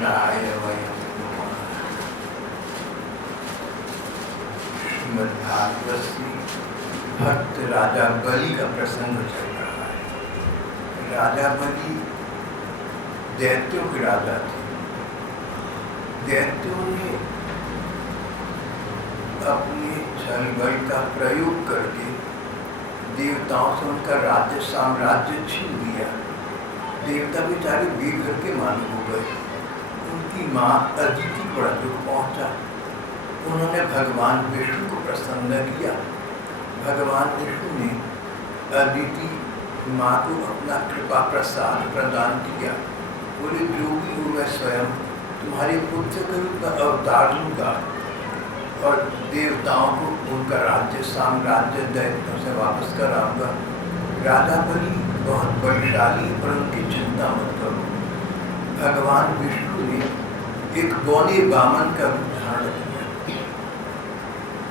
कृष्णाय वयं नमः। श्रीमद्भागवत में भक्त राजा बलि का प्रसंग चल रहा है। राजा बलि दैत्यों के राजा थे। दैत्यों ने अपने छल बल का प्रयोग करके देवताओं से उनका राज्य साम्राज्य छीन लिया। देवता बेचारे बेघर के मालूम हो गए। उनकी माँ अदिति बड़ा दुख पहुंचा। उन्होंने भगवान विष्णु को प्रसन्न किया। भगवान विष्णु ने अदिति माँ को अपना कृपा प्रसाद प्रदान किया। बोले जो भी हो मैं स्वयं तुम्हारे पुत्र के रूप में अवतार लूँगा और देवताओं को उनका राज्य साम्राज्य दैत्यों से वापस कराऊंगा। राजा बलि बहुत बलशाली पर उनकी चिंता मत करो। भगवान विष्णु ने एक बौने वामन का रूप धारण किया।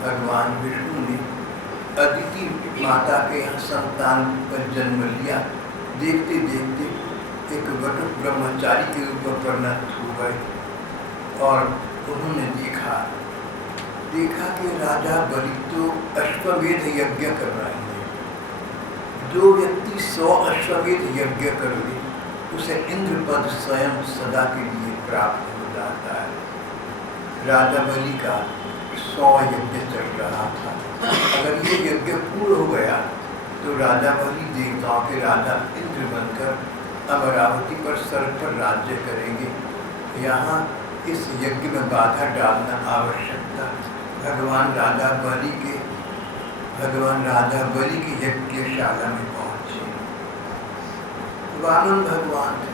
भगवान विष्णु ने अदिति माता के यहाँ संतान पर जन्म लिया। देखते देखते एक वटुक ब्रह्मचारी के ऊपर परिणत हो गए और उन्होंने देखा कि राजा बलि तो अश्वमेध यज्ञ कर रहे हैं। जो व्यक्ति 100 अश्वमेध यज्ञ कर ले उसे इंद्र पद स्वयं सदा के लिए प्राप्त हो जाता है। राजा बलि का 100 यज्ञ चल रहा था। अगर ये यज्ञ पूर्ण हो गया तो राजा बलि देवताओं के राजा इंद्र बनकर अमरावती पर सर्प पर राज्य करेंगे। यहाँ इस यज्ञ में बाधा डालना आवश्यक था। भगवान राजा बलि की यज्ञशाला में पहुंचे। वामन भगवान थे।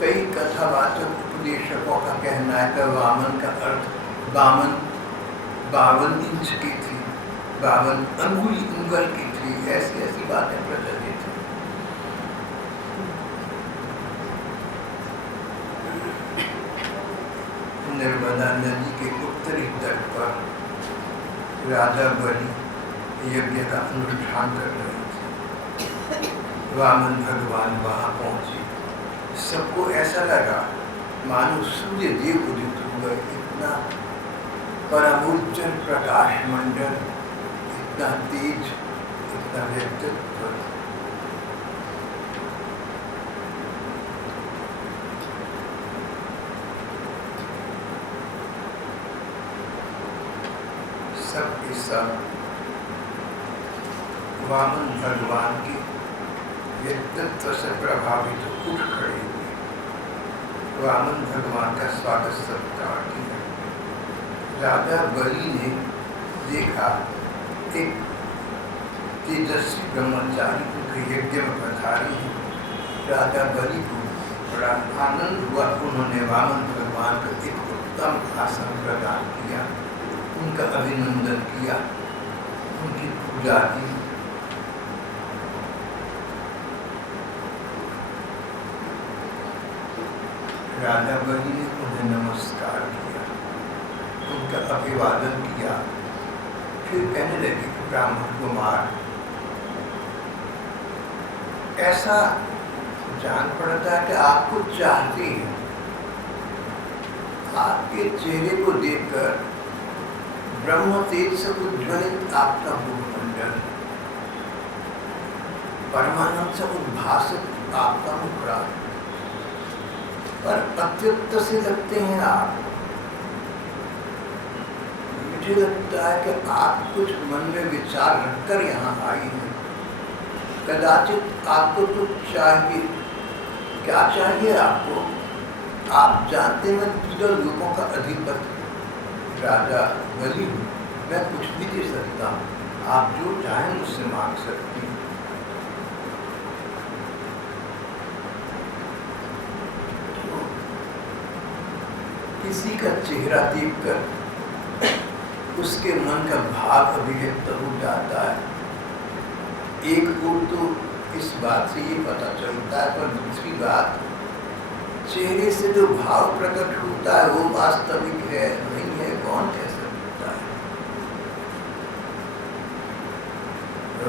कई कथावाचक उपदेशकों का कहना है कि वामन का अर्थ 52 इंच की थी, 52 अंगुल की थी। ऐसी बातें प्रचलित हैं। नर्मदा नदी के उत्तरी तट पर राजा बलि यज्ञ का अनुष्ठान कर रहे थे। वामन भगवान वहाँ पहुँचे। सबको ऐसा लगा मानो सूर्य देव उदित हो गए। इतना परमोज्जल प्रकाश मंडल, इतना तेज, इतना व्यक्तित्व। सबके सब वामन भगवान के व्यक्तित्व से प्रभावित उठ खड़े हुए। वामन भगवान का स्वागत सत्कार किया। राजा बलि ने देखा एक तेजस्वी ब्रह्मचारी उनके यज्ञ में पधारे हैं। राजा बलि को बड़ा आनंद हुआ। उन्होंने वामन भगवान को एक उत्तम आसन प्रदान किया, उनका अभिनंदन किया, उनकी पूजा की। राजा बलि ने उन्हें नमस्कार किया, उनका अभिवादन किया। फिर कहने लगे कि ब्राह्मण कुमार, ऐसा जान पड़ता है कि आपको चाहते हैं। आपके चेहरे को देखकर ब्रह्म तेज से उज्ज्वलित आपका मुखमंडल, परमानंद से उद्भासित आपका मुखड़ा, पर अत्युक्त से लगते हैं आप। मुझे लगता है कि आप कुछ मन में विचार रखकर यहाँ आई हैं। कदाचित आपको तो चाहिए, क्या चाहिए आपको? आप जानते हैं मैं 3 लोगों का अधिपति राजा बलि हूँ। मैं कुछ भी दे सकता हूँ। आप जो चाहें मुझसे मांग सकती हैं। तो किसी का चेहरा देखकर उसके मन का भाव अभिव्यक्त हो जाता है। एक ओर तो इस बात से ये पता चलता है, पर दूसरी बात चेहरे से जो भाव प्रकट होता है वो वास्तविक है नहीं है, कौन कह सकता है।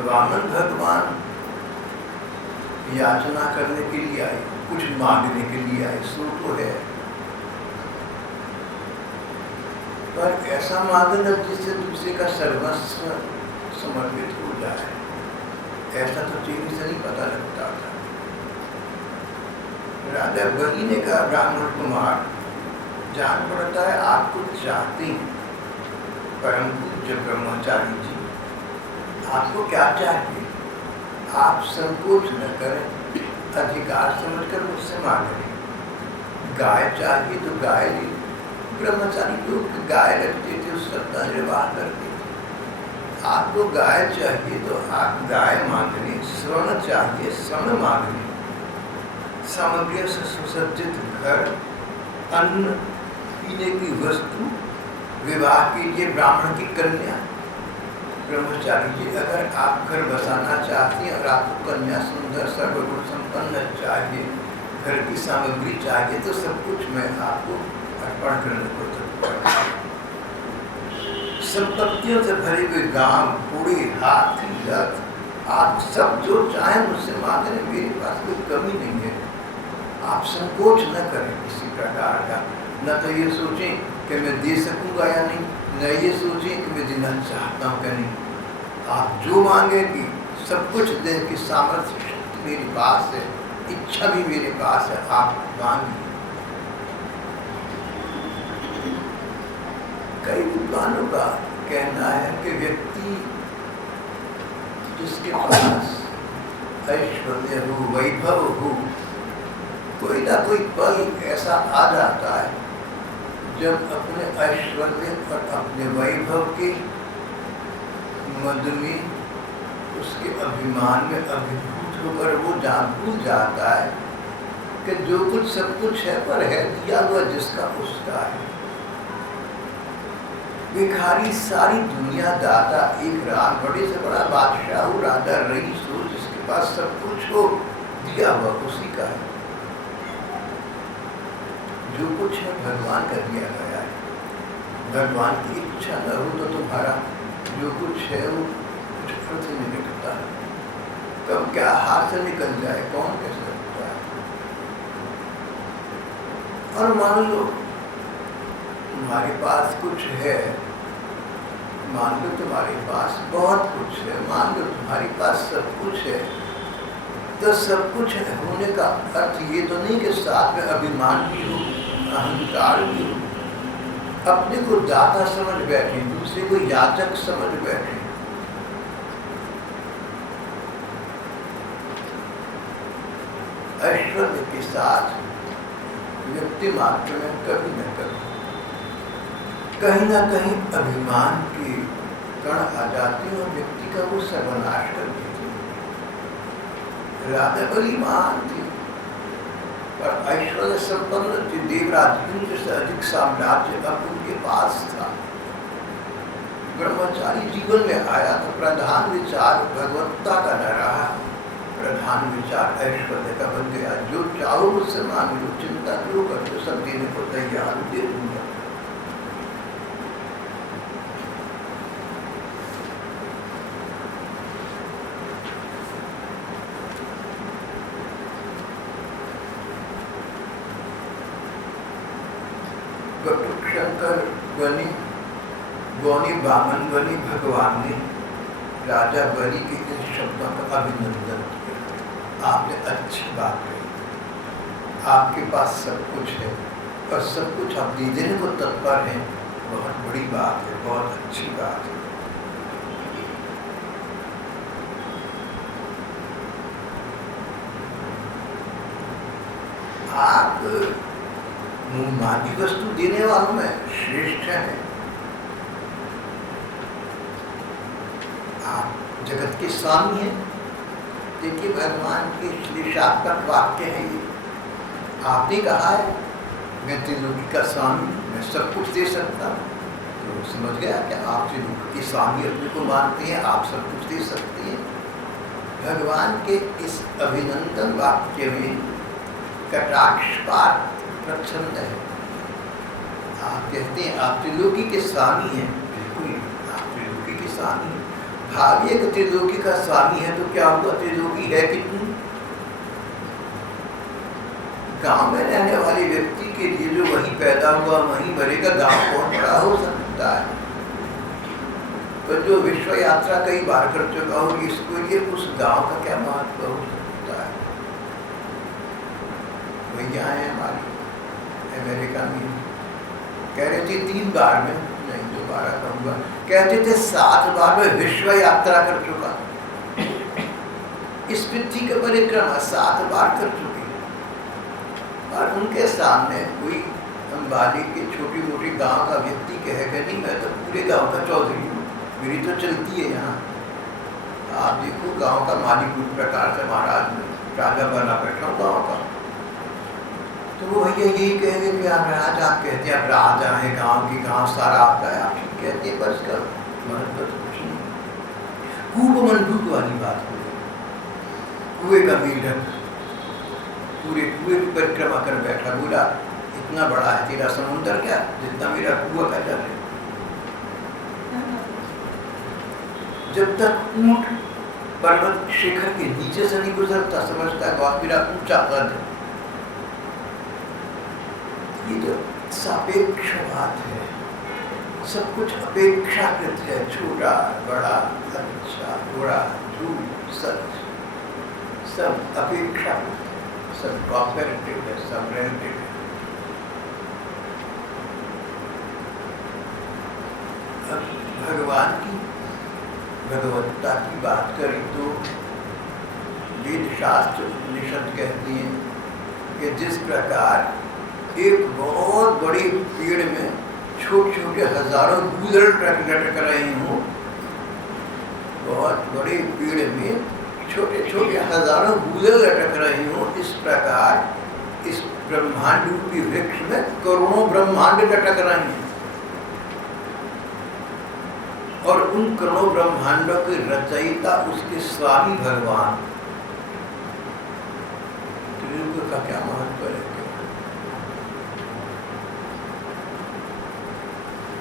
वामन भगवान याचना करने के लिए आए, कुछ मांगने के लिए आए, सो तो है। पर ऐसा मांगना जिससे दूसरे का सर्वस्व समर्पित हो जाए, ऐसा तो चीनी से नहीं पता लगता था। राजा बलि ने कहा, ब्राह्मण कुमार, जान पड़ता है आप कुछ चाहते हैं, परम पूज्य ब्रह्मचारी जी, आपको क्या चाहिए? आप संकोच न करें, अधिकार समझकर मुझसे मांगे। गाय चाहिए तो गाय ली। ब्रह्मचारी लोग गाय रखते थे, उस श्रद्धा निर्वाह करते थे। आपको गाय चाहिए तो आप गाय मांग लें, स्वर्ण चाहिए स्वर्ण मांग लें। सामग्री से सुसज्जित घर, अन्न, पीने की वस्तु, विवाह के लिए ब्राह्मण की कन्या। ब्रह्मचारी जी, अगर आप घर बसाना चाहती हैं और आपको कन्या सुंदर सर्वगुण संपन्न चाहिए, घर की सामग्री चाहिए, तो सब कुछ मैं आपको अर्पण करने को तत्पर हूं। संपत्तियों से भरे हुए गांव, घोड़े, हाथी, रथ, आप सब जो चाहें मुझसे मांगने, मेरे पास कोई कमी नहीं है। आप संकोच न करें किसी प्रकार का, न तो ये सोचें कि मैं दे सकूंगा या नहीं, न ये सोचें कि मैं देना चाहता हूँ कि नहीं। आप जो मांगेंगे सब कुछ देने की सामर्थ्य शक्ति मेरे पास है, इच्छा भी मेरे पास है, आप मांगिए। कई विद्वानों का कहना है कि व्यक्ति जिसके पास ऐश्वर्य हो, वैभव हो, कोई ना कोई पल ऐसा आ जाता है जब अपने ऐश्वर्य और अपने वैभव के मद में, उसके अभिमान में अभिभूत होकर वो भूल जाता है कि जो कुछ सब कुछ है, पर है दिया हुआ जिसका उसका है। भिखारी सारी दुनिया दाता, एक रात बड़े से बड़ा बादशाह हो, राजा रईस हो, जिसके पास सब कुछ हो, दिया हुआ उसी का है। जो कुछ है भगवान का दिया गया है। भगवान की इच्छा न हो तो तुम्हारा जो कुछ है वो कुछ अर्थ नहीं निकलता है। कब क्या हाथ से निकल जाए कौन कह सकता है। और मान लो तुम्हारे पास कुछ है, मान लो तुम्हारे पास बहुत कुछ है, मान लो तुम्हारे पास सब कुछ है, तो सब कुछ होने का अर्थ ये तो नहीं कि साथ में अभिमान भी हो, अहंकार भी हो। अपने को दाता समझ बैठे, दूसरे को याचक समझ बैठे। ऐश्वर्य के साथ व्यक्ति मात्र में कभी न कभी कहीं ना कहीं अभिमान के कण आ जाते हैं और व्यक्ति का वो सर्वनाश कर देते हैं। राजा बड़ी महान थी और ऐश्वर्य संपन्न थी, देवराज इंद्र से अधिक साम्राज्य अब उनके पास था। ब्रह्मचारी जीवन में आया तो प्रधान विचार भगवत्ता का न रहा, प्रधान विचार ऐश्वर्य का बन गया। जो चाहो मुझसे मांग लो, चिंता क्यों करते, सब देने को तैयार दे दूंगा। शंकर बनी, गौनी बामन बनी, भगवान ने राजा बलि के इन शब्दों का अभिनंदन किया। आपने अच्छी बात कही, आपके पास सब कुछ है और सब कुछ आप दे देने को तत्पर हैं, बहुत बड़ी बात है, बहुत अच्छी बात है। आप मादी वस्तु देने वालों में श्रेष्ठ है। आप जगत के स्वामी हैं। देखिए भगवान के श्लेषात्मक वाक्य है ये। आपने कहा है मैं त्रिलोकी का स्वामी, मैं सब कुछ दे सकता हूँ, तो समझ गया कि आप त्रिलोकी के स्वामी अपने को मानते हैं, आप सब कुछ दे सकते हैं। भगवान के इस अभिनंदन वाक्य में कटाक्षपात प्रच्छन्न है। आप कहते हैं आप त्रिलोकी के स्वामी हैं, बिल्कुल आप त्रिलोकी के स्वामी हैं। भाग्य को त्रिलोकी का स्वामी है तो क्या हुआ, त्रिलोकी है कितनी। गांव में रहने वाले व्यक्ति के लिए जो वहीं पैदा हुआ वहीं मरेगा, गांव बहुत बड़ा हो सकता है। तो जो विश्व यात्रा कई बार कर चुका हो, इसको ये उस गांव का क्या महत्व हो सकता है। भैया है हमारी अमेरिका में, कह रहे थे 3 बार में, नहीं दोबारा कहूँगा, कहते थे 7 बार में विश्व यात्रा कर चुका। इस पृथ्वी की परिक्रमा 7 बार कर चुकी। और उनके सामने कोई अंबाली के छोटी मोटी गांव का व्यक्ति कहेगा नहीं मैं तो पूरे गांव का चौधरी हूँ, मेरी तो चलती है यहाँ। आप देखो गांव का मालिक उस प्रकार से महाराज में राजा बना बैठा हूँ गाँव का। तो वो भैया यही कहेंगे कि आप राज, आप कहते हैं आप राजा हैं गांव की, गांव सारा आपका है, आप ठीक कहते हैं, बस का महत्व तो कुछ नहीं। कूप मंडूक वाली बात हो, कुएं का मेढक पूरे कुएं की परिक्रमा कर बैठा, बोला इतना बड़ा है तेरा समुद्र क्या, जितना मेरा कुआं का जल है। जब तक ऊंट पर्वत शिखर के नीचे से नहीं गुजरता समझता है बहुत मेरा ऊंचा कद। ये जो सापेक्ष बात है, सब कुछ अपेक्षाकृत है, छोटा बड़ा अच्छा बुरा झूठ सच सब अपेक्षाकृत है, सब कॉम्पैरेटिव है, सब रिलेटिव है। अब भगवान की भगवत्ता की बात करें तो वेद शास्त्र उपनिषद कहती हैं कि जिस प्रकार एक बहुत बड़े पेड़ में छोटे छोटे हजारों गूदड़ लटक रहे हों, बहुत बड़े पेड़ में छोटे छोटे हजारों गूदड़ लटक रहे हों, इस प्रकार इस ब्रह्मांड रूपी वृक्ष में करोड़ों ब्रह्मांड लटक रहे हैं। और उन करोड़ों ब्रह्मांडों के रचयिता उसके स्वामी भगवान, त्रिलोक का क्या महत्व है।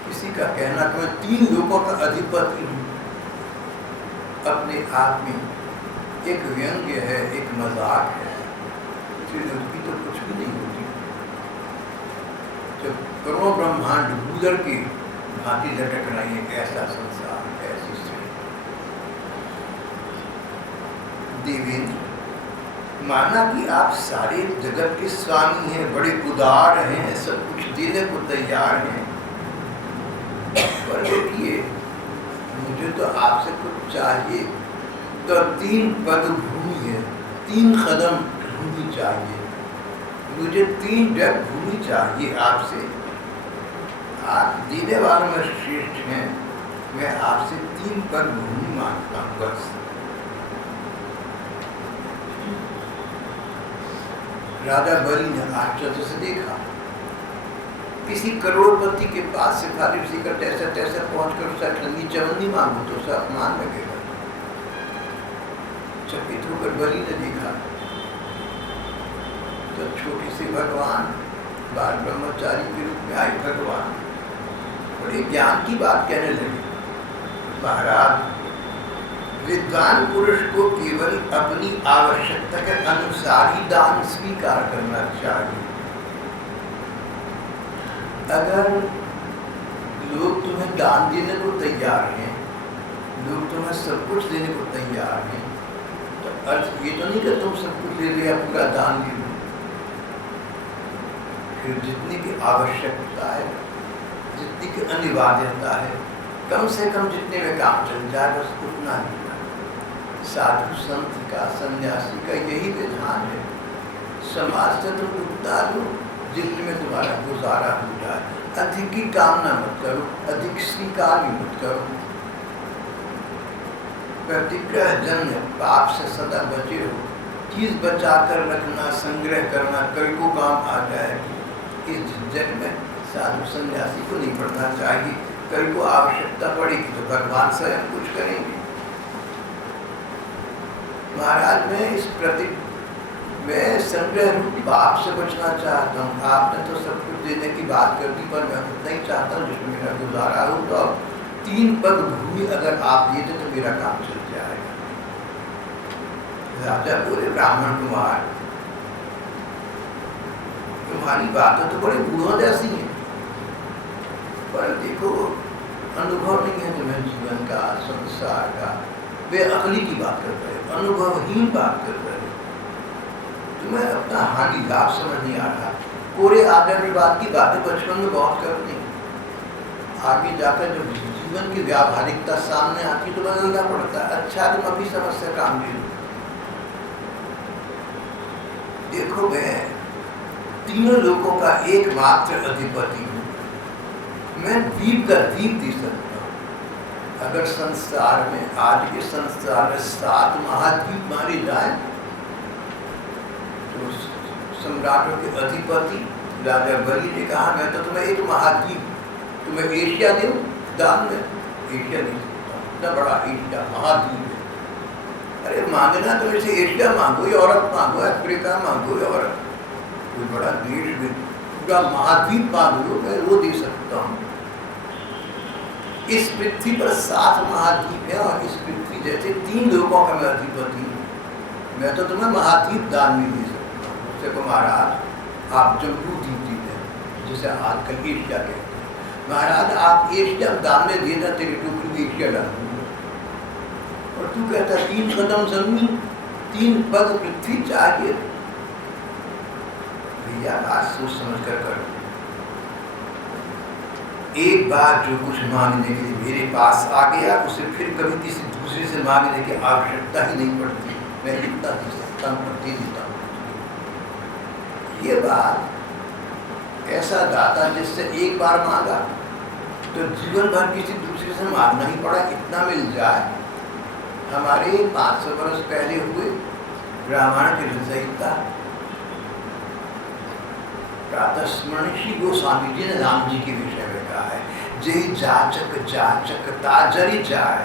किसी का कहना कि मैं 3 लोकों का अधिपति हूँ, अपने आप में एक व्यंग्य है, एक मजाक है। त्रिलोक की तो कुछ भी नहीं होती। जब करोड़ों ब्रह्मांड गूदड़ की भांति लटक रही है, ऐसा संसार, ऐसी स्थिति। देवेंद्र, माना कि आप सारे जगत के स्वामी हैं, बड़े उदार हैं, सब कुछ देने को तैयार हैं, पर देखिए मुझे तो आपसे कुछ चाहिए तो 3 पग भूमि है, 3 कदम भूमि चाहिए, मुझे 3 डग भूमि चाहिए आपसे। आप देने वालों में श्रेष्ठ हैं, मैं आपसे 3 पग भूमि मांगता हूँ बस। राजा बलि ने आश्चर्य से देखा, किसी करोड़पति के पास सिफारिश कर तैसे तैसे पहुंचकर उससे ठंडी चवन्नी मांगो तो उसे अपमान लगेगा। चकित होकर बलि ने देखा तो छोटी सी भगवान बाल ब्रह्मचारी के रूप में आई भगवान, बड़े ज्ञान की बात कहने लगे। महाराज, विद्वान पुरुष को केवल अपनी आवश्यकता के अनुसार ही दान स्वीकार करना चाहिए। अगर लोग तुम्हें दान देने को तैयार हैं, लोग तुम्हें सब कुछ देने को तैयार हैं, तो अर्थ ये तो नहीं कि तुम सब कुछ ले लिया, पूरा दान ले लो। फिर जितनी की आवश्यकता है, जितनी की अनिवार्यता है, कम से कम जितने में काम चल जाए बस उतना लेना। साधु संत का, सन्यासी का यही विधान है। समाज से तुम उतना लो जिसमें तुम्हारा गुजारा हो जाए, अधिक की कामना मत करो, अधिक स्वीकार भी मत करो। प्रतिग्रह जन्य पाप से सदा बचे हो, चीज बचा कर रखना, संग्रह करना कई को काम आ जाएगी। इस झंझट में साधु सन्यासी को नहीं पड़ना चाहिए। कई को आवश्यकता पड़ेगी तो भगवान स्वयं कुछ करेंगे। महाराज, मैं इस प्रति मैं संग्रह रूपी पाप से बचना चाहता हूँ। आपने तो सब कुछ देने की बात कर दी, पर मैं उतना ही चाहता हूँ जिसमें मेरा गुजारा हो। तो 3 पग भूमि अगर आप दे दे तो मेरा काम चल जाएगा। राजा बोले, ब्राह्मण कुमार, तुम्हारी बातें तो बड़ी बूढ़ों जैसी हैं, पर देखो अनुभव नहीं है तुम्हें जीवन का, संसार का, बेअकली की बात कर रहे हो, अनुभवहीन बात कर रहे हो। तुम्हें अपना हानि लाभ समझ नहीं आ रहा। कोरे आदर्शवाद की बातें बचपन में बहुत करते हैं, आगे जाकर जब जीवन की व्यावहारिकता सामने आती तो बदलना पड़ता है। अच्छा तुम अभी समस्या काम ले लो। देखो मैं तीनों लोगों का एकमात्र अधिपति हूँ, मैं द्वीप का द्वीप दे सकता हूँ। अगर संसार में, आज के संसार में 7 महाद्वीप मारे जाए तो सम्राटों के अधिपति राजा बलि ने कहा मैं तो तुम्हें एक महाद्वीप, तुम्हें एशिया दूं दान में, एशिया नहीं सकता, इतना बड़ा एशिया महाद्वीप है। अरे मांगना तो ऐसे एशिया मांगो, यूरोप मांगो, अफ्रीका मांगो, यूरोप, कोई बड़ा देश में पूरा महाद्वीप मांग लो, मैं वो दे सकता हूँ। इस पृथ्वी पर 7 महाद्वीप है और इस पृथ्वी जैसे 3 लोगों का मैं अधिपति हूँ, मैं तो तुम्हें महाद्वीप दान में दे सकता हूँ। उससे को महाराज आप जम्बू द्वीप जीते, जिसे आजकल एशिया कहते हैं, महाराज आप एशिया दान में देना, तेरी टोकरी में एशिया डाल दूंगा। और तू कहता 3 कदम जमीन 3 पग पृथ्वी चाहिए। भैया आज सोच समझ कर करो। एक बार जो कुछ मांगने के लिए मेरे पास आ गया, उसे फिर कभी किसी दूसरे से मांगने की आवश्यकता ही नहीं पड़ती। मैं इतना दे सकता हूँ, दे देता हूँ। ये बात ऐसा दाता जिससे एक बार मांगा तो जीवन भर किसी दूसरे से मांगना ही पड़ा, इतना मिल जाए। हमारे 500 वर्ष पहले हुए रामायण के रचयिता प्रातस्मरण श्री गोस्वामी जी ने राम जी के विषय में कहा है, जय जाचक जाचक ताजरी जाए।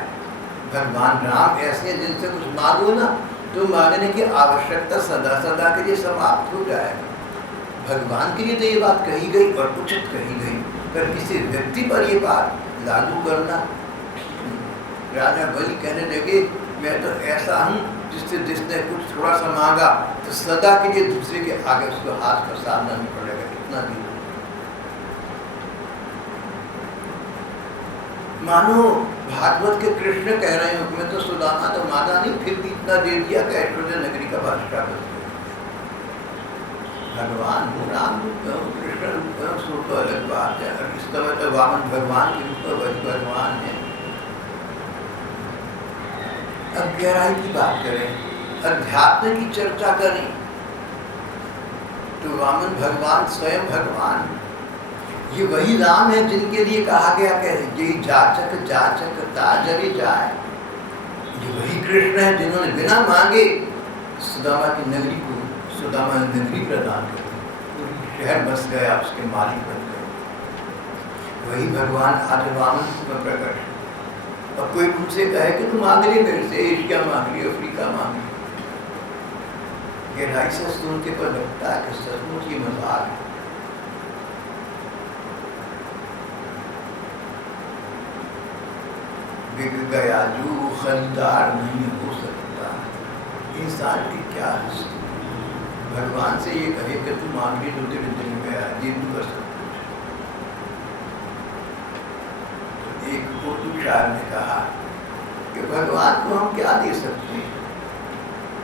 भगवान राम ऐसे हैं जिनसे कुछ मांगो ना तो मांगने की आवश्यकता सदा सदा के लिए समाप्त हो जाएगा। भगवान के लिए तो ये बात कही गई और उचित कही गई, पर किसी व्यक्ति पर ये बात लागू करना। राजा बलि कहने लगे मैं तो ऐसा हूँ जिसने कुछ थोड़ा सा मांगा तो सदा के लिए दूसरे के आगे उसको हाथ पसारना नहीं पड़ेगा, इतना भी। मानो भागवत के कृष्ण कह रहे हैं मैं तो सुदामा तो माता नहीं, फिर भी इतना दे दिया कि ऐश्वर्य नगरी का बादशाह बन गया। भगवान हो, राम रूप में हो, कृष्ण रूप में हो, सो तो अलग बात है। और इस समय तो वामन भगवान के रूप में भगवान है। अब गहराई की बात करें, अध्यात्म की चर्चा करें तो वामन भगवान स्वयं भगवान, ये वही राम है जिनके लिए कहा गया कि जाचक जाचक ताजरी जाए। ये वही कृष्ण है जिन्होंने बिना मांगे सुदामा की नगरी को, सुदामा ने नगरी प्रदान कर दी, पूरी शहर बस गया, उसके मालिक बन गए। वही भगवान आज वामन में प्रकट है। और कोई तुमसे कहे कि तुम मांग रही मेरे से, एशिया मांग रही, अफ्रीका मांग रही, गहराई से सुन के पर लगता है कि सचमुच ये मजाक है। बिक गया जो खरीदार नहीं हो सकता, इंसान की क्या हस्ती। भगवान से ये कहे कि तू मांग रही तो तेरे दिल में आया, ये तू कर सकता। एक उर्दू शायर ने कहा कि भगवान को हम क्या दे सकते हैं।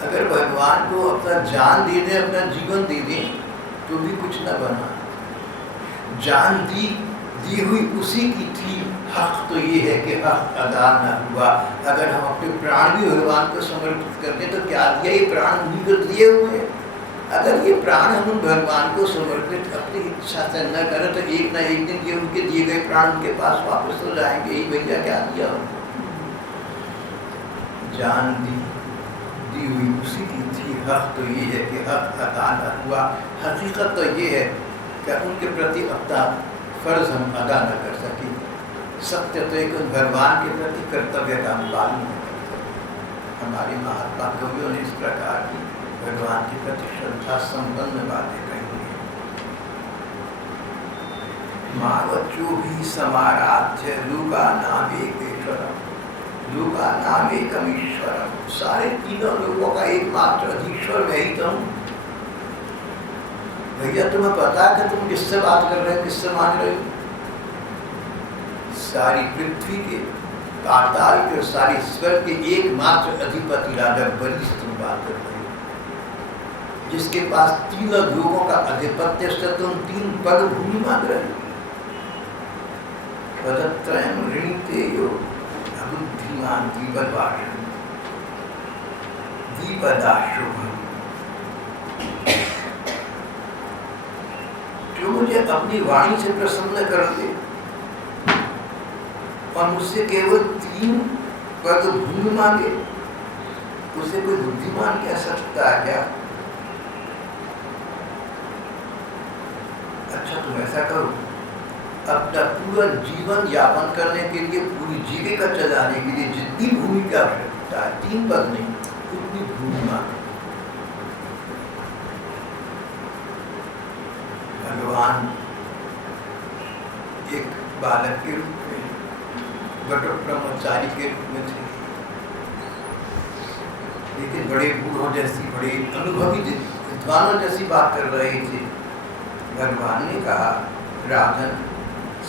अगर भगवान को अपना जान दे दें, अपना जीवन दे दें तो भी कुछ न बना। जान दी हुई उसी की थी, हक तो ये है कि हक अदा न हुआ। अगर हम अपने प्राण भी भगवान को समर्पित कर दें तो क्या दिया, ये प्राण उन्हीं को दिए हुए हैं। अगर ये प्राण हम भगवान को समर्पित अपनी इच्छा से न करें तो एक ना एक दिन ये उनके दिए गए प्राण उनके पास वापस हो जाएंगे। ही भैया क्या दिया उनको, जान दी हुई उसी की थी, हक तो ये है कि हक अदा न हुआ। हकीकत तो ये है कि उनके प्रति अपना फर्ज हम अदा न कर सके। सत्य तो एक भगवान के प्रति कर्तव्य का हम पालन न कर सके। हमारे महात्मा कवियों ने इस प्रकार की भगवान के प्रति श्रद्धा संपन्न बातें कही है। मावचो भी समाराध्य लूका नाम एक ईश्वरम, लूका नाम एकम ईश्वरम। सारे तीनों लोगों का एकमात्र अधीश्वर मैं ही तो हूँ। भैया तुम्हें पता है कि तुम किससे बात कर रहे हो, किससे मांग रहे हो? सारी पृथ्वी के, पाताल के और सारी स्वर्ग के एकमात्र अधिपति राजा बलि की बात कर रहे हैं, जिसके पास 3 लोगों का आधिपत्य से तुम 3 पग भूमि मांग रहे हो। पदत्रयं ऋणीते यो अबुद्धिमान दीपदाशुभम। जो मुझे अपनी वाणी से प्रसन्न कर दे और मुझसे केवल 3 पद भूमि मांगे, उसे कोई बुद्धिमान कह सकता है क्या? अच्छा, तुम ऐसा करो, अपना पूरा जीवन यापन करने के लिए, पूरी जीविका चलाने के लिए जितनी भूमि की आवश्यकता है, 3 पद नहीं, उतनी भूमि मांगे। भगवान एक बालक के रूप में, बटुक ब्रह्मचारी के रूप में थे, लेकिन बड़े बूढ़ों जैसी, बड़े अनुभवी विद्वानों जैसी बात कर रहे थे। भगवान ने कहा, राजन,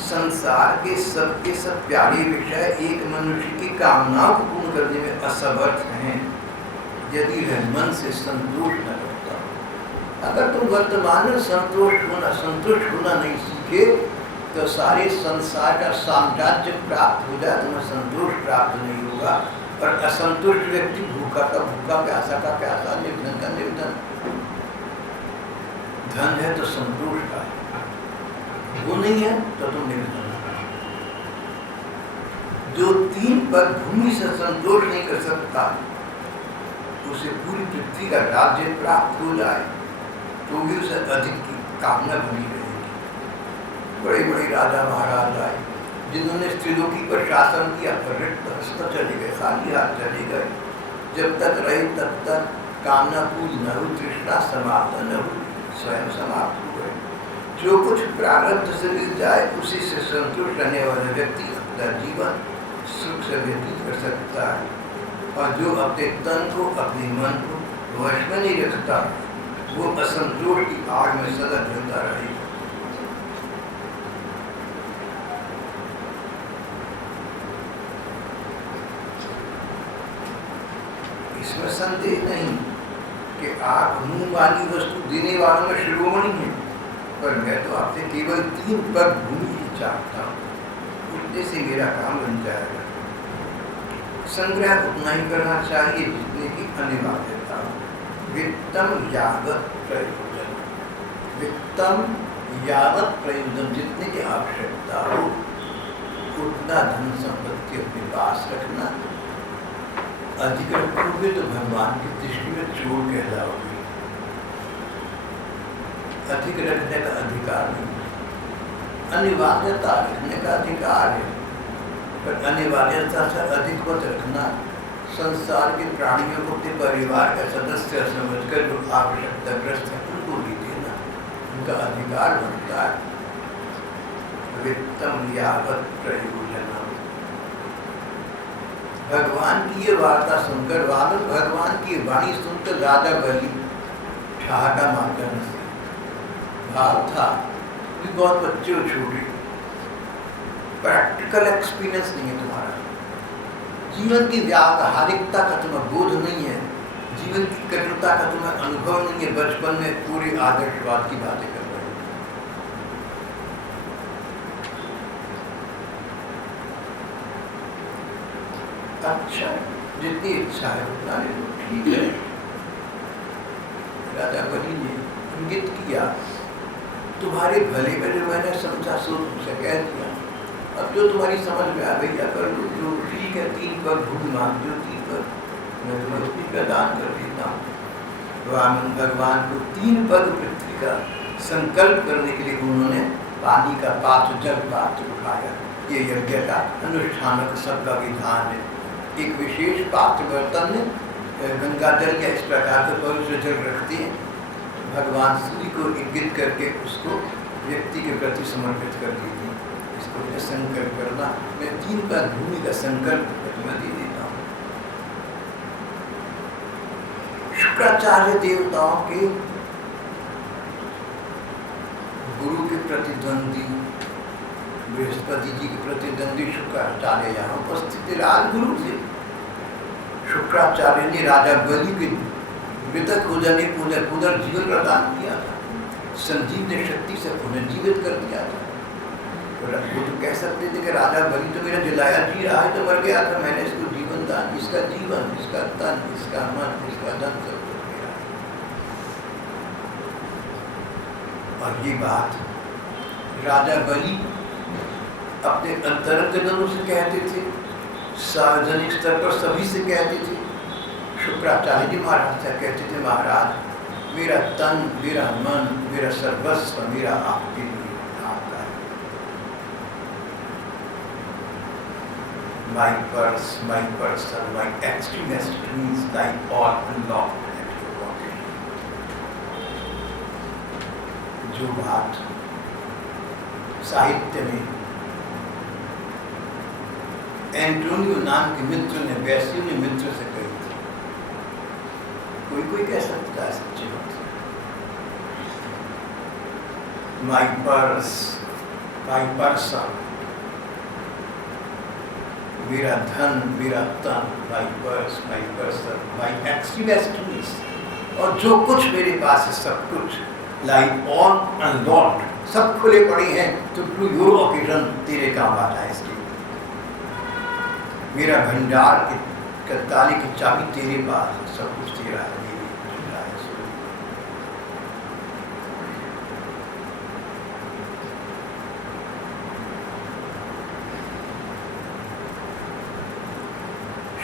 संसार के सब प्यारे विषय एक मनुष्य की कामनाओं को पूर्ण करने में असमर्थ हैं, यदि वह मन से संतोष न करता। अगर तुम वर्तमान में संतुष्ट होना नहीं सीखे, तो सारे संसार का साम्राज्य प्राप्त हो जाए, तुम्हें संतोष प्राप्त नहीं होगा। और असंतुष्ट व्यक्ति भूखा का भूखा, प्यासा का प्यासा, निर्धन का निर्धन। धन है तो संतोष का, वो नहीं है तो तुम निर्धन। जो 3 पद भूमि से संतोष नहीं कर सकता, उसे पूरी पृथ्वी का राज्य प्राप्त हो जाए तो भी उसे अधिक की कामना बनी रहेगी। बड़े बड़े राजा महाराज आए, जिन्होंने स्त्रीलोकी पर शासन किया, पर हस्त चले गए, खाली हाथ चले गए। जब तक रहे तब तक कामना पूरी न हुई, तृष्णा समाप्त न हुई, स्वयं समाप्त हो गए। जो कुछ प्रारब्ध से मिल जाए, उसी से संतुष्ट रहने वाला व्यक्ति अपना जीवन सुख से व्यतीत कर सकता है। और जो अपने तन को, अपने मन को वश में नहीं रखता, वो असंतोष की आग में सदा जलता रहेगा। इसमें संदेह नहीं कि आप मुंह वाली वस्तु देने वालों में शिरोमणि हैं, पर मैं तो आपसे केवल 3 पग भूमि ही चाहता हूँ, उतने से मेरा काम बन जाएगा। संग्रह उतना ही करना चाहिए जितने की अनिवार्यता हो। वित्तम यावत प्रयोजन, वित्तम यावत प्रयोजन, जितने की आवश्यकता हो उतना धन संपत्ति अपने पास रखना। अधिक रखोगे तो भगवान की दृष्टि में चोर कहलाओगे। अधिक रखने का अधिकार नहीं, अनिवार्यता रखने का अधिकार है, पर अनिवार्यता से अधिक मत रखना। संसार के प्राणियों को अपने परिवार का सदस्य समझकर जो आवश्यकताग्रस्त है उनको भी देना उनका अधिकार बनता है। वित्तम यावत प्रयोजनम। भगवान की ये वार्ता सुनकर, भगवान की वाणी सुनकर राजा बलि ठहाका मारकर हंसे। भाव था कि बहुत बच्चे हो, छोटे, प्रैक्टिकल एक्सपीरियंस नहीं है तुम्हारा, जीवन की व्यावहारिकता का तुम्हें बोध नहीं है, जीवन की कठोरता का तुम्हें अनुभव नहीं है। बचपन में पूरी आदर्शवाद की बातें कर रहे हो। अच्छा, जितनी इच्छा है उतना ले लो, ठीक है। राजा बलि ने इंगित किया, तुम्हारे भले में जो मैंने समझा सो तुमसे कह दिया। अब जो तुम्हारी समझ में आ गई या कर लो, जो ठीक है। 3 पग भूमि मांग लो, 3 पग मैं तुम्हें उतनी का दान कर देता हूँ। भगवान को 3 पग पृथ्वी का संकल्प करने के लिए उन्होंने पानी का पात्र, जल पात्र उठाया। ये यज्ञ का अनुष्ठान सबका विधान है। एक विशेष पात्र बर्तन में गंगा जल या इस प्रकार के पवित्र जल रखते हैं। भगवान सूर्य को इंगित करके उसको व्यक्ति के प्रति समर्पित कर देती है। इसको संकल्प करना, मैं 3 पग भूमि का संकल्प मैं दे देता हूँ। शुक्राचार्य देवताओं के गुरु के प्रतिद्वंदी बृहस्पति जी के प्रतिद्वंदी शुक्राचार्य यहाँ उपस्थित थे, राजगुरु थे। शुक्राचार्य ने राजा बलि के मृतक हो जाने पुनर्जीवन प्रदान किया था, संजीवनी शक्ति से पुनर्जीवित कर दिया था। वो तो कह सकते थे कि राजा बलि तो मेरा जलाया जी रहा है, तो मर गया था, मैंने इसको जीवन दान, इसका जीवन, इसका तन, इसका मन, इसका धन सब कुछ मेरा है। और ये बात राजा बलि अपने अंतरंगजनों से कहते थे, सार्वजनिक स्तर पर सभी से कहते थे। शुक्राचार्य जी महाराज से कहते थे, महाराज मेरा तन, मेरा मन, मेरा सर्वस्व मेरा आपके लिए आपका है। My purse, my person, my extremest dreams lie all unlocked at your pocket. जो बात साहित्य में एंटोनियो नाम के मित्र ने वैसी ने मित्र से कही थी, कोई कोई कह सकता है सच्ची बात। My purse, my person, मेरा धन, मेरा तन, my purse, my person, my extremities, और जो कुछ मेरे पास है सब कुछ, like all unlocked, सब खुले पड़े हैं, तो टू योर ओकेजन, तेरे काम आता है इसके। मेरा भंडार की ताले की चाबी तेरे पास, सब कुछ तेरा है, मेरा है।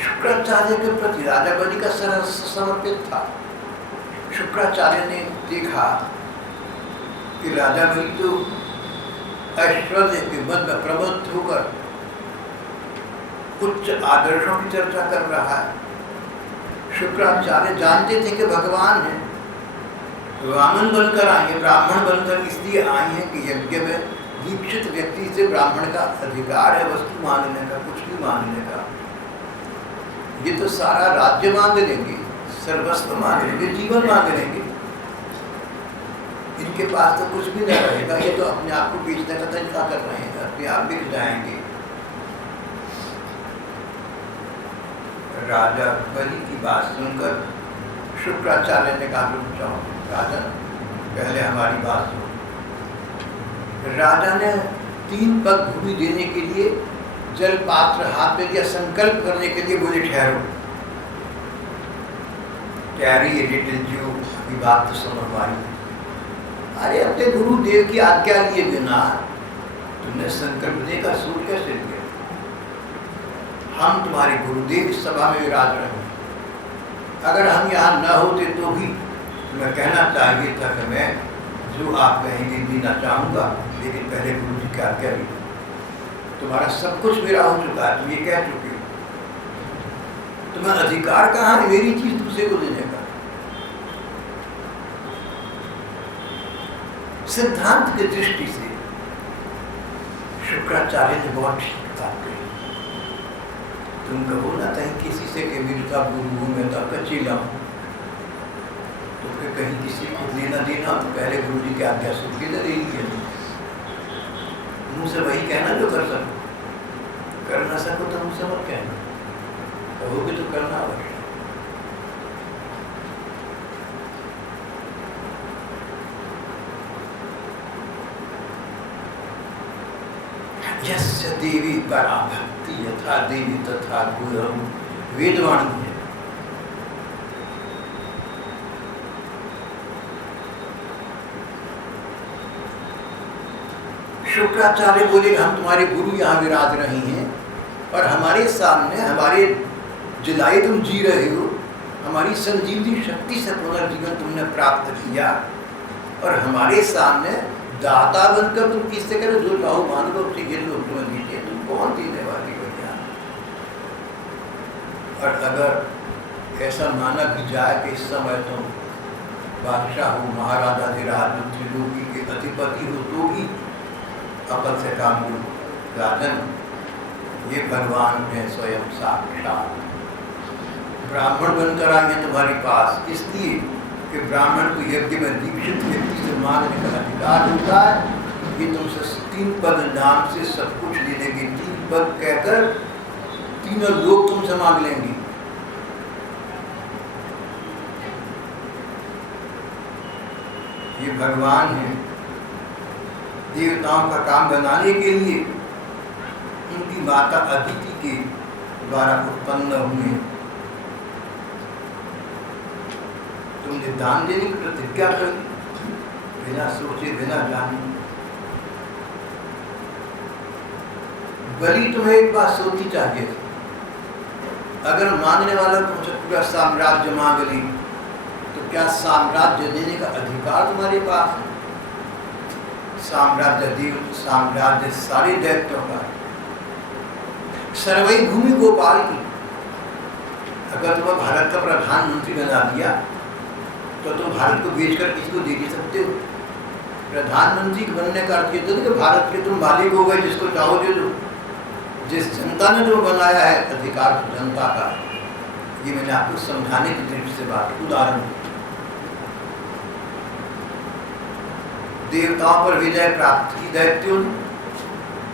शुक्राचार्य के प्रति राजा बलि का समर्पित था। शुक्राचार्य ने देखा कि राजा बलि तो ऐश्वर्य के मद में प्रबुद्ध होकर उच्च आदर्शों की चर्चा कर रहा है। शुक्राचार्य जानते थे कि भगवान है, ब्राह्मण बनकर आए हैं, ब्राह्मण बनकर इसलिए आए हैं कि यज्ञ में दीक्षित व्यक्ति से ब्राह्मण का अधिकार है वस्तु मांगने का, कुछ भी मांगने का। ये तो सारा राज्य मांग लेंगे, सर्वस्व मांग लेंगे, जीवन मांग लेंगे, इनके पास तो कुछ भी नहीं रहेगा। ये तो अपने आप को बेचने का तरीका कर रहे हैं, अपने आप बिक जाएंगे। राजा बलि की बात सुनकर शुक्राचार्य ने कहा, रुक जाओ राजन, पहले हमारी बात सुनो। राजा ने 3 पग भूमि देने के लिए जल पात्र हाथ में दिया, संकल्प करने के लिए बोले ठहरो, कैरी लिटिल ज्यू, अभी बात तो सुनो हमारी। अरे अपने गुरुदेव की आज्ञा लिए बिना तुमने संकल्प देने का सूर कैसे लिया? हम तुम्हारे गुरुदेव इस सभा में विराज रहे हैं, अगर हम यहाँ न होते तो भी तुम्हें कहना चाहिए था कि मैं जो आप कहेंगे जीना चाहूँगा, लेकिन पहले गुरु जी की आज्ञा ली। तुम्हारा सब कुछ मेरा हो चुका है, तुम ये कह चुके हो, तुम्हें अधिकार कहाँ है मेरी चीज दूसरे को देने का? सिद्धांत की दृष्टि से शुक्राचार्य ने बहुत ठीक बात कही। तुम कहो ना कहीं किसी से कि मेरे का गुरु हूँ, मैं तो आपका चेला हूँ, तो फिर कहीं किसी को लेना देना तो पहले गुरु जी की आज्ञा सुन के दे रही, मुँह से वही कहना जो कर सको, कर ना सको तो मुँह से मत कहना, कहोगे तो करना अवश्य। यस्य देवी परा भक्ति यथा देवी तथा गुरु, वेदवाणी है। शुक्राचार्य बोले, हम तुम्हारे गुरु यहाँ विराज रहे हैं और हमारे सामने हमारे जिलाए तुम जी रहे हो, हमारी संजीवनी शक्ति से पुनर्जीवन तुमने प्राप्त किया और हमारे सामने दाता बनकर तुम किससे करो, जो चाहो मान लो, ये लोग तुम्हें दीजिए, तुम कौन देने वाली हो यहाँ? और अगर ऐसा माना भी जाए कि इस समय तुम बादशाह हो, महाराजा धीराज हो, त्रिलोकी के अधिपति हो, तो भी अकल से काम लो राजन, ये भगवान है स्वयं साक्षात, ब्राह्मण बनकर आए हैं तुम्हारे पास, इसलिए कि ब्राह्मण को यज्ञ में दीक्षित व्यक्ति से मांगने का अधिकार होता है ये तुमसे 3 पद नाम से सब कुछ ले लेंगे। 3 पद कहकर तीनों लोग तुमसे मांग लेंगे। ये भगवान है, देवताओं का काम बनाने के लिए उनकी माता अदिति के द्वारा उत्पन्न हुए। तुमने दान देने की प्रतिज्ञा कर दी, बिना सोचे बिना जाने। बलि तुम्हें एक बात सोचनी चाहिए, अगर मांगने वाला तुमसे पूरा साम्राज्य मांग ली तो क्या साम्राज्य देने का अधिकार तुम्हारे पास है? साम्राज्य देव, साम्राज्य सारे दैत्यों का, सर्वई भूमि गोपाल की। अगर तुम्हें भारत का प्रधानमंत्री बना दिया तो तुम भारत को बेचकर किसको दे नहीं सकते हो। प्रधानमंत्री बनने का अर्थ ये तो कि भारत के तुम मालिक हो गए, जिसको चाहो दे दो। जिस जनता ने जो बनाया है अधिकार तो जनता का है। ये मैंने आपको समझाने की दृष्टि से बात, उदाहरण। देवताओं पर विजय प्राप्त की दैत्यों ने।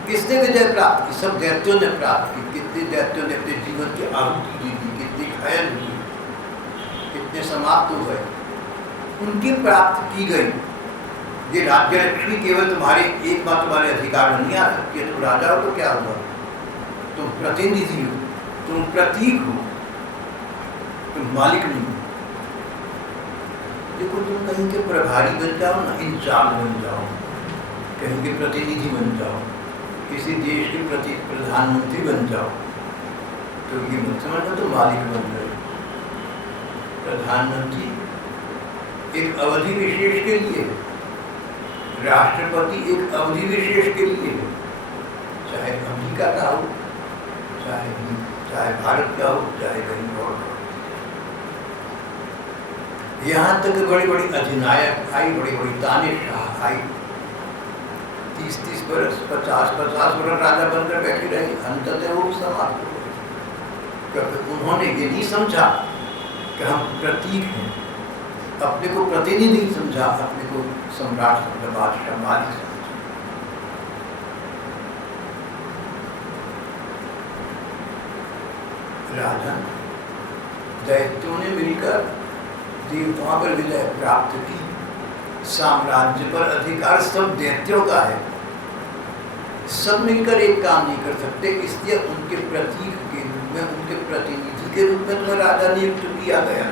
किसने विजय प्राप्त की? सब दैत्यों ने प्राप्त की। कितने दैत्यों ने अपने जीवन की आहुति दी थी, कितनी घायल हुई, कितने समाप्त हो गए, उनकी प्राप्त की गई। ये राज्य लक्ष्मी केवल तुम्हारे एकमात्र तुम्हारे अधिकार में नहीं आ सकती है। तुम राजा हो तो क्या हुआ? तुम प्रतिनिधि हो, तुम प्रतीक हो, तुम मालिक नहीं हो। देखो, तुम कहीं के प्रभारी बन जाओ ना, इंचार्ज बन जाओ, कहीं के प्रतिनिधि बन जाओ, किसी देश के प्रधानमंत्री बन जाओ, तो ये मत समझना तो मालिक बन रहे। प्रधानमंत्री एक अवधि विशेष के लिए, राष्ट्रपति एक अवधि विशेष के लिए, चाहे अमेरिका का हो, चाहे भारत का हो, चाहे कहीं और हो। यहाँ तक बड़ी बड़ी अधिनायक आई, बड़ी बड़ी तानाशाह आई, 30-30 वर्ष, 50-50 वर्ष राजा बनकर बैठी रही, अंततः वो समाप्त हो गए। क्योंकि उन्होंने ये नहीं समझा कि हम प्रतीक हैं, अपने को प्रतिनिधि समझा, अपने को सम्राट समझा, बादशाह, मालिक समझा। राजा दैत्यों ने मिलकर देवताओं पर विजय प्राप्त की। साम्राज्य पर अधिकार सब दैत्यों का है। सब मिलकर एक काम नहीं कर सकते, इसलिए उनके प्रतीक के रूप में, उनके प्रतिनिधि के रूप में तुम्हें राजा नियुक्त किया गया।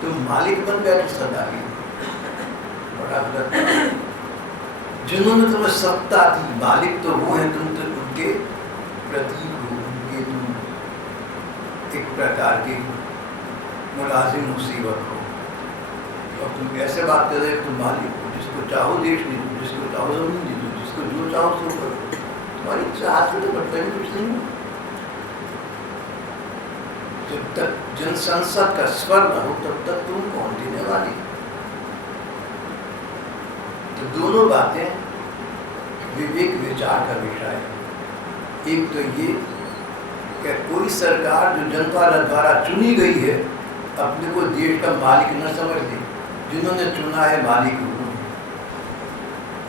तुम मालिक बन गए तो सदा ही बड़ा गलत। जिन्होंने तुम्हें सत्ता दी, मालिक तो वो है, तुम तो उनके प्रतीक हो, उनके तुम एक प्रकार के मुलाजिम हो, सेवक हो। और तुम कैसे बात कर रहे हो? तुम मालिक हो, जिसको चाहो देश दे दो, जिसको चाहो जमीन दे दो, जिसको जो चाहो सो करो। तुम्हारी चाहत से तो बढ़ता ही कुछ नहीं। जब तक जन संसद का स्वर न हो तब तक तुम कौन देने वाली? तो दोनों बातें विवेक विचार का विषय है। एक तो ये कि कोई सरकार जो जनता द्वारा चुनी गई है, अपने को देश का मालिक न समझ ले। जिन्होंने चुना है मालिक हो।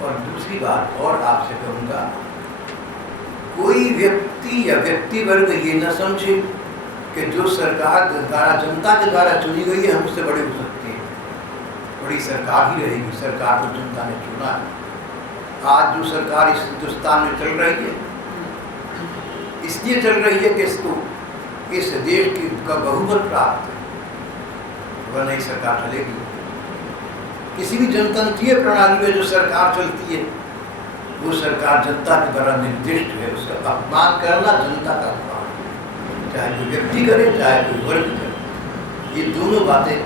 और दूसरी बात और आपसे कहूँगा, कोई व्यक्ति या व्यक्ति वर्ग ये न समझे कि जो सरकार द्वारा, जनता के द्वारा चुनी गई है, हम उससे बड़े हो सकते हैं। बड़ी सरकार ही रहेगी, सरकार को जनता ने चुना है। आज जो सरकार इस हिंदुस्तान में चल रही है, इसलिए चल रही है कि इसको, इस देश की का बहुमत प्राप्त है, वह नई सरकार चलेगी। किसी भी जनतंत्रीय प्रणाली में जो सरकार चलती है, वो सरकार जनता के द्वारा निर्दिष्ट है। उसका अपमान करना जनता का अपमान, चाहे कोई व्यक्ति करे, चाहे कोई वर्ग करे। ये दोनों बातें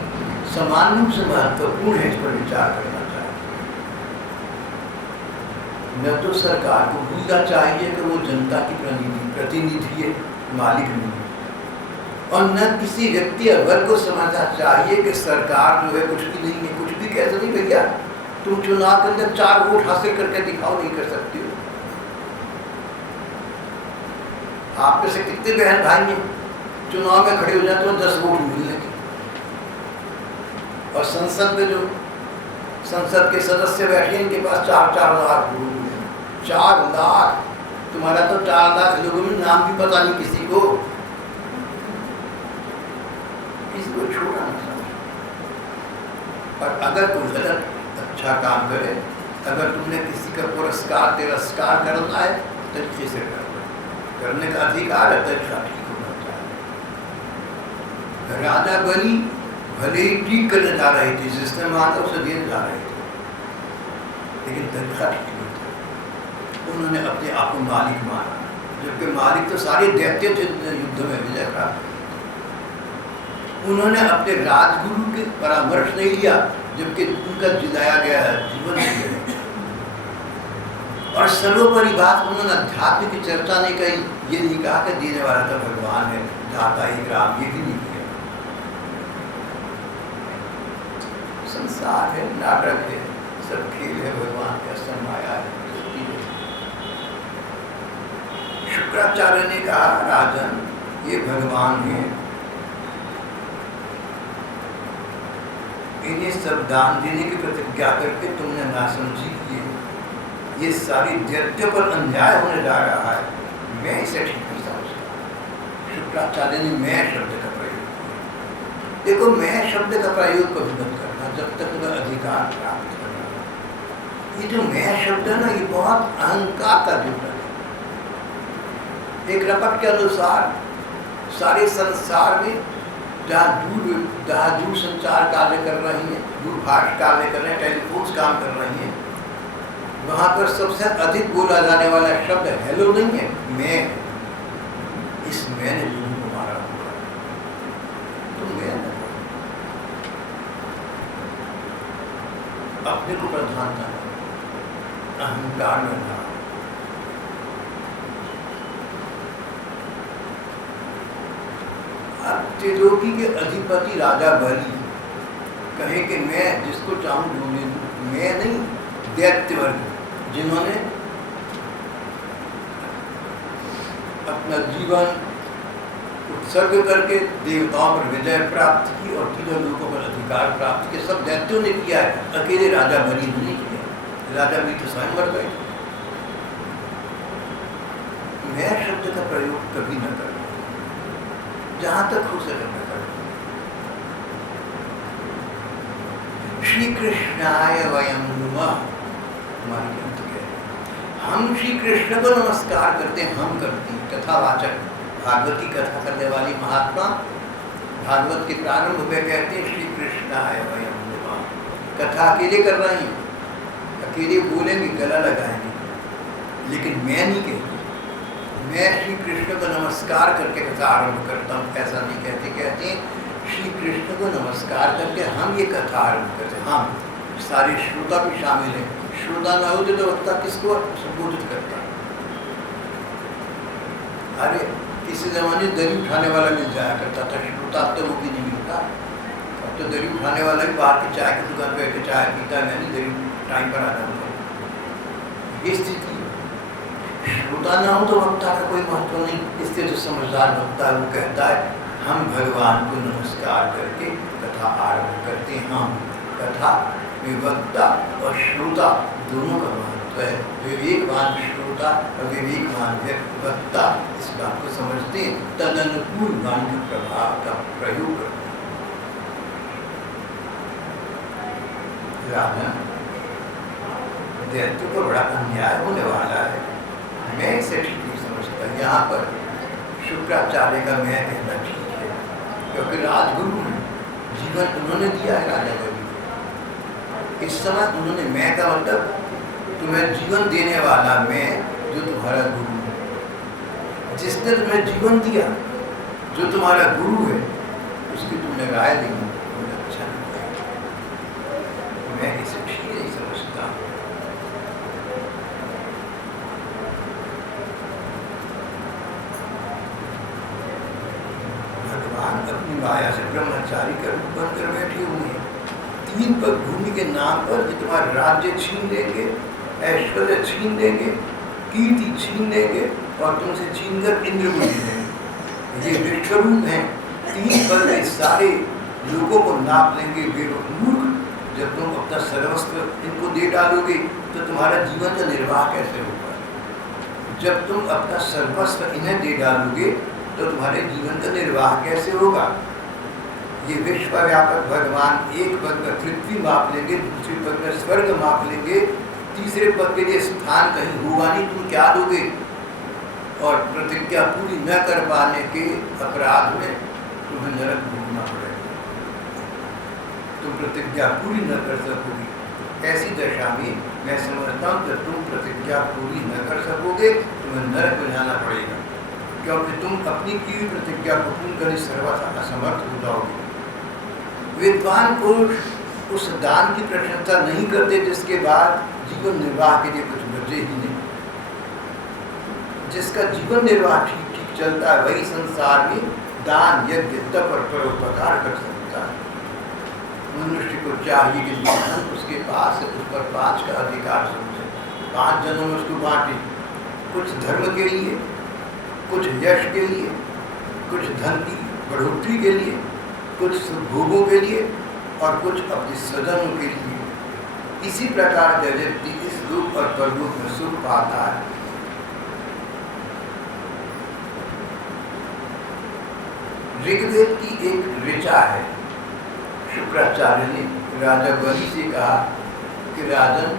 समान रूप से महत्वपूर्ण है, इस पर विचार करना चाहिए। न तो सरकार को भूलना चाहिए कि वो जनता की प्रतिनिधि है, मालिक नहीं है। और न किसी व्यक्ति या वर्ग को समझना चाहिए कि सरकार जो है कुछ भी नहीं है, कुछ भी कहते नहीं। भैया, तुम चुनाव के अंदर 4 वोट हासिल करके दिखाओ, नहीं कर सकते हो। आप में से कितने बहन भाई हैं चुनाव में खड़े हो जाते हो 10 वोट मिलने के, और संसद में जो संसद के सदस्य बैठे, इनके पास 4-4 लाख वोट। 4 लाख, तुम्हारा तो 4 लाख लोगों में नाम भी पता नहीं किसी को छोड़ा ना समझ। और अगर कोई गलत अच्छा काम करे, अगर तुमने किसी का पुरस्कार तिरस्कार करना है तरीके से करने का अधिकार है, तरीका ठीक होना चाहिए। राजा बलि भले ही ठीक करने जा रहे थे, जिसने मारा उसे देने जा रहे थे, लेकिन तरीका ठीक नहीं था। उन्होंने अपने आप को मालिक माना, जबकि मालिक तो सारे दैत्य थे युद्ध में विजय प्राप्त। उन्होंने अपने राजगुरु के परामर्श नहीं लिया, जबकि उनका जिलाया गया जीवन है। और सर्वोपरि बात, उन्होंने अध्यात्म की चर्चा नहीं कही, ये नहीं कहा कि देने वाला तो भगवान है, जाता ही राम, ये भी नहीं किया। संसार है, नाटक है, सब खेल है, भगवान का समाया है। शुक्राचार्य ने कहा, राजन ये भगवान है, इन्हें सब दान देने की प्रतिज्ञा करके तुमने नासमझी की, ये सारी दैत्यों पर अन्याय होने जा रहा है, मैं इसे ठीक नहीं समझता। शुक्राचार्य ने मैं शब्द का प्रयोग किया। देखो, मैं शब्द का प्रयोग कभी मत करना जब तक तुम्हें अधिकार प्राप्त करना। ये जो मैं शब्द है ना, ये बहुत अहंकार का जुटा है। एक रपट के अनुसार सारे संसार में जहाँ दूर संचार कार्य कर रही हैं, दूरभाष कार्य कर रहे हैं, टेलीफोन्स काम कर रही हैं, वहाँ पर सबसे अधिक बोला जाने वाला शब्द हेलो नहीं है, मैं। इस मैंने लोगों को मारा हुआ, तो मैं अपने को प्रधानता है, अहंकार में ना। त्रिलोकी के अधिपति राजा बलि कहे कि मैं जिसको चाहूं ढूंढने दूं, मैं नहीं, दैत्य वर्ग जिन्होंने अपना जीवन उत्सर्ग करके देवताओं पर विजय प्राप्त की और तीनों लोगों पर अधिकार प्राप्त किया, सब दैत्यों ने किया है, अकेले राजा बलि ने नहीं किया। राजा बलि तो स्वयं मर गए। मैं शब्द का प्रयोग कभी न करना, जहां तक हो सके न करें। श्री कृष्णाय वयं नुमः, हमारी ग्रंथ है, हम श्री कृष्ण को नमस्कार करते हैं, हम करती कथावाचक भागवत की कथा करने वाली महात्मा भागवत के प्रारंभ में कहते हैं श्री कृष्णाय वयं नुमः। कथा अकेले कर रही हैं, अकेले बोलेंगे, गला लगाएंगे, लेकिन मैं नहीं कहती। मैं श्री कृष्ण को नमस्कार करके कथा आरंभ करता हूँ, ऐसा नहीं कहते। कहते हैं श्री कृष्ण को नमस्कार करके हम ये कथा आरंभ करते हैं। हम सारे श्रोता भी शामिल हैं, श्रोता ना होते तो वक्ता किसको संबोधित करता? अरे किसी जमाने दरी उठाने वाला मिल जाया करता था श्रोता, अब तो वो भी नहीं मिलता। अब तो दरी उठाने वाला भी बाहर की चाय की दुकान बैठ के चाय पीता है, नहीं दरी टाइम पर आ जाऊँगा। ये स्थिति श्रोता ना हो तो वक्ता का कोई महत्व नहीं। इससे जो समझदार वक्ता है वो कहता है हम भगवान को नमस्कार करके कथा आरंभ करते हैं। हम कथा में वक्ता और श्रोता दोनों का महत्व है। विवेकवान श्रोता और विवेकवान वक्ता इस बात को समझते हैं, तदनुकूल वाणी का प्रभाव का प्रयोग करते हैं। दैत्य को बड़ा अन्याय होने वाला है, मैं इसे ठीक नहीं समझता। यहाँ पर शुक्राचार्य का मैं कहना ठीक है, क्योंकि राजगुरु जीवन उन्होंने दिया है राजा कवि। इस समय उन्होंने मैं का मतलब तुम्हें जीवन देने वाला मैं, जो तुम्हारा गुरु है, जिसने तुम्हें जीवन दिया, जो तुम्हारा गुरु है, उसकी तुमने राय दी, तुम्हें अच्छा नहीं लगा। मैं इसे ठीक नहीं समझता। अपनी माया से ब्रह्मचारी का रूप बनकर बैठे हुए हैं। 3 पग भूमि के नाम पर जो तुम्हारा राज्य छीन लेंगे, ऐश्वर्य छीन लेंगे, कीर्ति छीन लेंगे और तुमसे छीन कर इंद्र को दे देंगे। ये विश्वरूप हैं। 3 पग में सारे लोगों को नाप लेंगे। बेवकूफ, जब तुम अपना सर्वस्व इनको दे डालोगे तो तुम्हारा जीवन का निर्वाह कैसे होगा? जब तुम अपना सर्वस्व इन्हें दे डालोगे तो तुम्हारे जीवन का निर्वाह कैसे होगा? ये विश्वव्यापक भगवान एक पद में पृथ्वी माप लेंगे, दूसरे पद में स्वर्ग माप लेंगे, तीसरे पद के लिए स्थान कहीं होगा नहीं, तुम क्या दोगे? और प्रतिज्ञा पूरी न कर पाने के अपराध में तुम्हें नरक भोगना पड़ेगा। तुम प्रतिज्ञा पूरी न कर सकोगे। ऐसी दशा में मैं समझता हूँ कि तुम प्रतिज्ञा पूरी न कर सकोगे, तुम्हें नरक में जाना पड़ेगा, क्योंकि तुम अपनी की हुई प्रतिज्ञा को पूर्ण करने सर्वथा असमर्थ हो जाओगे। विद्वान पुरुष उस दान की प्रशंसा नहीं करते जिसके बाद जीवन निर्वाह के लिए कुछ बचे ही नहीं। जिसका जीवन निर्वाह ठीक ठीक चलता है वही संसार में दान, यज्ञ, तप और परोपकार कर सकता है। मनुष्य को चाहिए कि धन उसके पास है, उस पर 5 का अधिकार समझे, 5 जन्म उसको बांटे, कुछ धर्म के लिए, कुछ यश के लिए, कुछ धन की बढ़ोतरी के लिए, कुछ भोगों के लिए और कुछ अपने स्वजनों के लिए। इसी प्रकार का व्यक्ति इस रूप और परलोक में सुख पाता है। ऋग्वेद की एक ऋचा है। शुक्राचार्य ने राजा बलि से कहा कि राजन,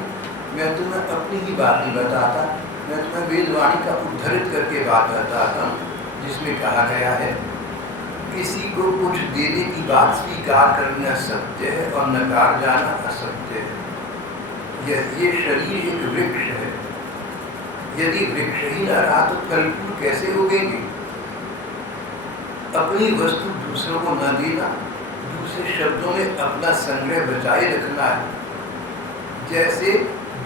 मैं तुम्हें अपनी ही बातें बताता, मैं तुम्हें वेदवाणी का उद्धृत करके बात बताता हूँ, जिसमें कहा गया है किसी को कुछ देने की बात स्वीकार करना सत्य है और नकार जाना असत्य है। ये शरीर एक वृक्ष है, यदि वृक्ष ही न रहा तो फल फूल कैसे उगेंगे? अपनी वस्तु दूसरों को न देना, दूसरे शब्दों में अपना संग्रह बचाए रखना है। जैसे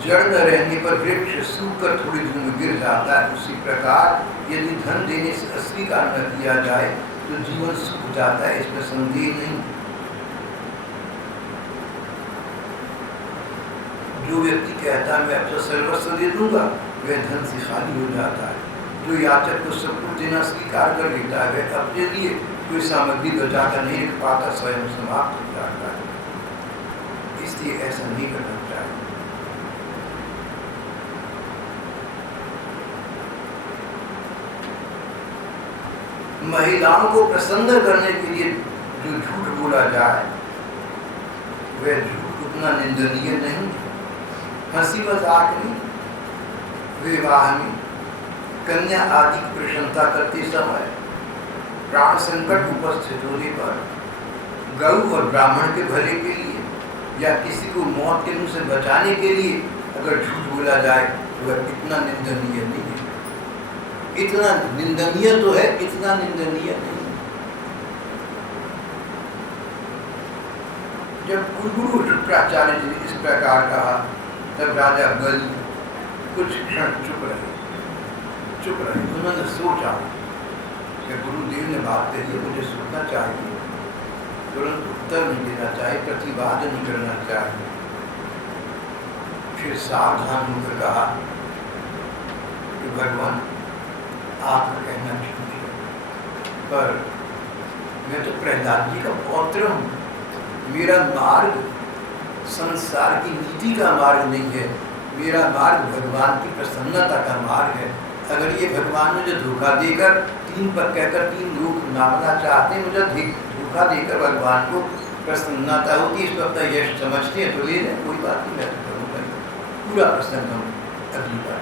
जड़ न रहने पर वृक्ष सूखकर थोड़ी दूर में गिर जाता है, उसी प्रकार यदि धन देने से अस्वीकार न किया जाए तो जीवन सूख जाता है, इसमें संदेह नहीं। जो व्यक्ति कहता है मैं अपना सर्वस्व दे दूंगा, वह धन से खाली हो जाता है। जो याचक को सब कुछ देना स्वीकार कर लेता है, वह अपने लिए कोई सामग्री बचाकर नहीं रख पाता, स्वयं समाप्त हो जाता है। इसलिए ऐसा नहीं करना चाहिए। महिलाओं को प्रसन्न करने के लिए जो झूठ बोला जाए वह झूठ उतना निंदनीय नहीं। हंसी मजाक में, विवाह में, कन्या आदि की प्रशंसा करते समय, प्राण संकट उपस्थित होने पर, गौ और ब्राह्मण के भले के लिए या किसी को मौत के मुंह से बचाने के लिए अगर झूठ बोला जाए तो वह इतना निंदनीय नहीं है। इतना निंदनीय तो है, इतना निंदनीय नहीं। जब कुलगुरु शुक्राचार्य जी ने इस प्रकार कहा तब राजा बलि कुछ क्षण चुप रहे। उन्होंने सोचा कि गुरुदेव ने बात कही है, मुझे सुनना चाहिए, तुरंत उत्तर नहीं देना चाहिए, प्रतिवाद नहीं करना चाहिए। फिर सावधान होकर कहा कि भगवान आपका कहना ठीक है, पर मैं तो प्रहलाद जी का पौत्र हूँ। मेरा मार्ग संसार की नीति का मार्ग नहीं है, मेरा मार्ग भगवान की प्रसन्नता का मार्ग है। अगर ये भगवान मुझे धोखा देकर 3 पद कहकर 3 लोग नामना चाहते हैं, मुझे धोखा देकर भगवान को प्रसन्नता होती, इस वक्त यश समझते हैं तो ले लें, कोई बात नहीं, मैं तो करूँगा। पूरा प्रसन्न हूँ, अगली बार